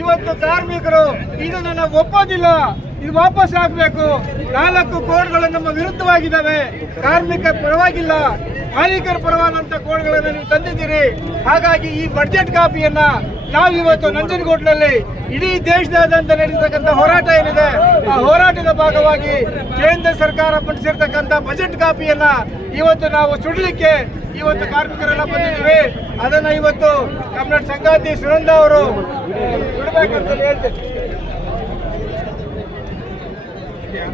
ಇವತ್ತು ಕಾರ್ಮಿಕರು ಇದನ್ನು ನಾವು ಒಪ್ಪೋದಿಲ್ಲ, ಇದು ವಾಪಸ್ ಆಗಬೇಕು. 4 ಕೋಡ್ಗಳು ನಮ್ಮ ವಿರುದ್ಧವಾಗಿದ್ದಾವೆ. ಕಾರ್ಮಿಕರ ಪರವಾಗಿಲ್ಲ, ಮಾಲೀಕರ ಪರವಾದಂತ ಕೋಡ್ಗಳನ್ನು ನೀವು ತಂದಿದ್ದೀರಿ. ಹಾಗಾಗಿ ಈ ಬಡ್ಜೆಟ್ ಕಾಪಿಯನ್ನ ನಾವಿವತ್ತು ನಂಜನಗೂಡಿನಲ್ಲಿ ಇಡೀ ದೇಶದಾದ್ಯಂತ ನಡೆಯತಕ್ಕಂಥ ಹೋರಾಟ ಏನಿದೆ, ಆ ಹೋರಾಟದ ಭಾಗವಾಗಿ ಕೇಂದ್ರ ಸರ್ಕಾರ ಮಂಡಿಸಿರ್ತಕ್ಕಂಥ ಬಜೆಟ್ ಕಾಪಿಯನ್ನ ಇವತ್ತು ನಾವು ಸುಡಲಿಕ್ಕೆ ಇವತ್ತು ಕಾರ್ಮಿಕರೆಲ್ಲ ಬಂದಿದ್ದೀವಿ. ಅದನ್ನ ಇವತ್ತು ನಮ್ಮ ಸಂಗಾತಿ ಸುನಂದ ಅವರು ಸುಡಬೇಕಂತ ಹೇಳ್ತೇನೆ.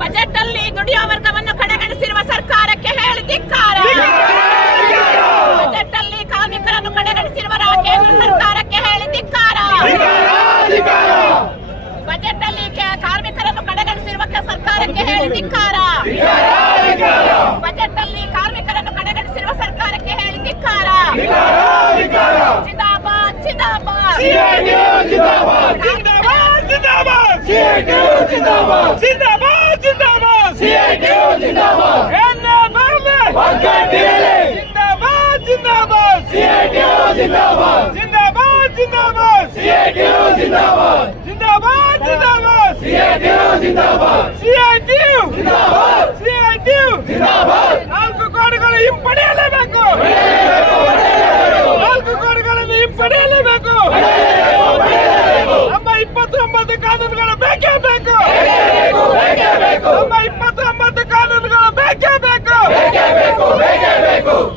ಬಜೆಟ್ ಅಲ್ಲಿ ದುಡಿಯುವ ವರ್ಗವನ್ನು ಕಡೆಗಣಿಸಿರುವ ಸರ್ಕಾರಕ್ಕೆ ಹೇಳಿ ಧಿಕ್ಕಾರ. ಬಜೆಟ್ ಅಲ್ಲಿ ಕಾರ್ಮಿಕರನ್ನು ಕಡೆಗಣಿಸಿರುವ ಕೇಂದ್ರ ಸರ್ಕಾರಕ್ಕೆ ಹೇಳಿ ಧಿಕ್ಕಾರ. ಬಜೆಟ್ ಅಲ್ಲಿ ಕಾರ್ಮಿಕರನ್ನು ಕಡೆಗಣಿಸಿರುವ ಸರ್ಕಾರಕ್ಕೆ ಹೇಳಿ ಧಿಕ್ಕಾರ. ಬಜೆಟ್ ಅಲ್ಲಿ ಕಾರ್ಮಿಕರನ್ನು ಕಡೆಗಣಿಸಿರುವ ಸರ್ಕಾರಕ್ಕೆ ಹೇಳಿ ಧಿಕ್ಕಾರ. ಜಿಂದಾಬಾದ್ ಜಿಂದಾಬಾದ್ ಜಿಂದಾಬಾದ್ ಜಿಂದಾಬಾದ್ ಜಿಂದಾಬಾದ್ ಜಿಂದಾಬಾದ್ ಜಿಂದಾಬಾದ್ ಜಿಂದಾಬಾದ್ ಜಿಂದಾಬಾದ್ ಜಿಂದಾಬಾದ್ ಜಿಂದಾಬಾದ್ ಜಿಂದಾಬಾದ್ ಜಿಂದಾಬಾದ್ ಜಿಂದಾಬಾದ್ ಜಿಂದಾಬಾದ್ ಜಿಂದಾಬಾದ್ 4 ಕೋಟಿಗಳು ಹಿಂಪಡೆಯಲೇಬೇಕು. 4 ಕೋಟಿಗಳನ್ನು ಹಿಂಪಡೆಯಲೇಬೇಕು. ನಮ್ಮ 29 ಕಾನೂನುಗಳು ಬೇಕೇ ಬೇಕು. ನಮ್ಮ 29 ಕಾನೂನುಗಳು ಬೇಕೇ ಬೇಕು.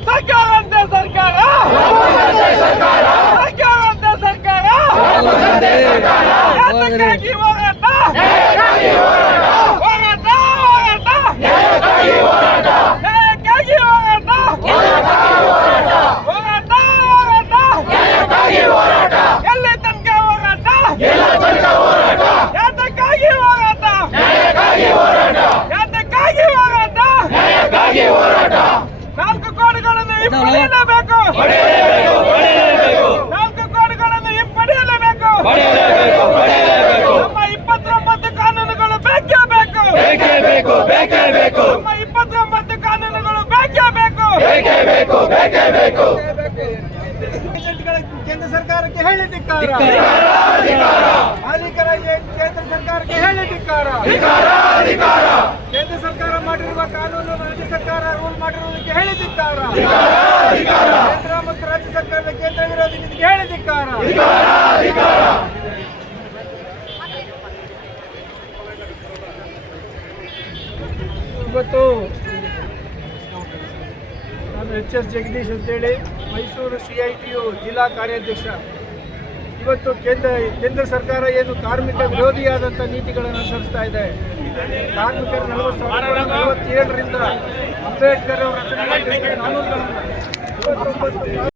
ಸರ್ಕಾರ ಅಂತ ಸರ್ಕಾರ, ಸರ್ಕಾರ ಅಂತ ಸರ್ಕಾರ, ಯಾತಕ್ಕಾಗಿ ಹೋರಾಟ, ಹೋರಾಟ, ಹೋರಾಟ, ನ್ಯಾಯಕ್ಕಾಗಿ ಹೋರಾಟ, ಹೋರಾಟ, ಹೋರಾಟ, ಎಲ್ಲಿ ತನಕ ಹೋರಾಟ, ಯಾತಕ್ಕಾಗಿ ಹೋರಾಟ, ಯಾತಕ್ಕಾಗಿ ಹೋರಾಟ, 4 ಕೋಟಿಗಳನ್ನು ಹಿಂಪಡೆಯಲೇಬೇಕು. 4 ಕೋಟಿಗಳನ್ನು ಹಿಂಪಡೆಯಲೇಬೇಕು. ನಮ್ಮ 29 ಕಾನೂನುಗಳು ಬೇಕೇ ಬೇಕು. ನಮ್ಮ 29 ಕಾನೂನುಗಳು ಬೇಕೇ ಬೇಕು. ಕೇಂದ್ರ ಸರ್ಕಾರಕ್ಕೆ ಹೇಳಿ ಧಿಕ್ಕಾರ. ಮಾಲೀಕರ ಕೇಂದ್ರ ಸರ್ಕಾರಕ್ಕೆ ಹೇಳಿ ಧಿಕ್ಕಾರ. ಕೇಂದ್ರ ಸರ್ಕಾರ ಮಾಡಿರುವ ಕಾನೂನು ರಾಜ್ಯ ಸರ್ಕಾರ ರೂಲ್ ಮಾಡಿರುವುದಕ್ಕೆ ಹೇಳಿ ಧಿಕ್ಕಾರ. ಕೇಂದ್ರ ಮತ್ತು ರಾಜ್ಯ ಸರ್ಕಾರದ ಕೇಂದ್ರ ವಿರೋಧಿ ನೀತಿಗೆ ಹೇಳಿ ಧಿಕ್ಕಾರ. ಇವತ್ತು ನಾನು HS ಜಗದೀಶ್ ಅಂತೇಳಿ ಮೈಸೂರು CITU ಜಿಲ್ಲಾ ಕಾರ್ಯಾಧ್ಯಕ್ಷ. ಇವತ್ತು ಕೇಂದ್ರ ಸರ್ಕಾರ ಏನು ಕಾರ್ಮಿಕ ವಿರೋಧಿಯಾದಂಥ ನೀತಿಗಳನ್ನು ಅನುಸರಿಸ್ತಾ ಇದೆ. ಕಾರ್ಮಿಕರು 47ರಿಂದ ಅಂಬೇಡ್ಕರ್ ಅವರ ಕಾನೂನುಗಳನ್ನು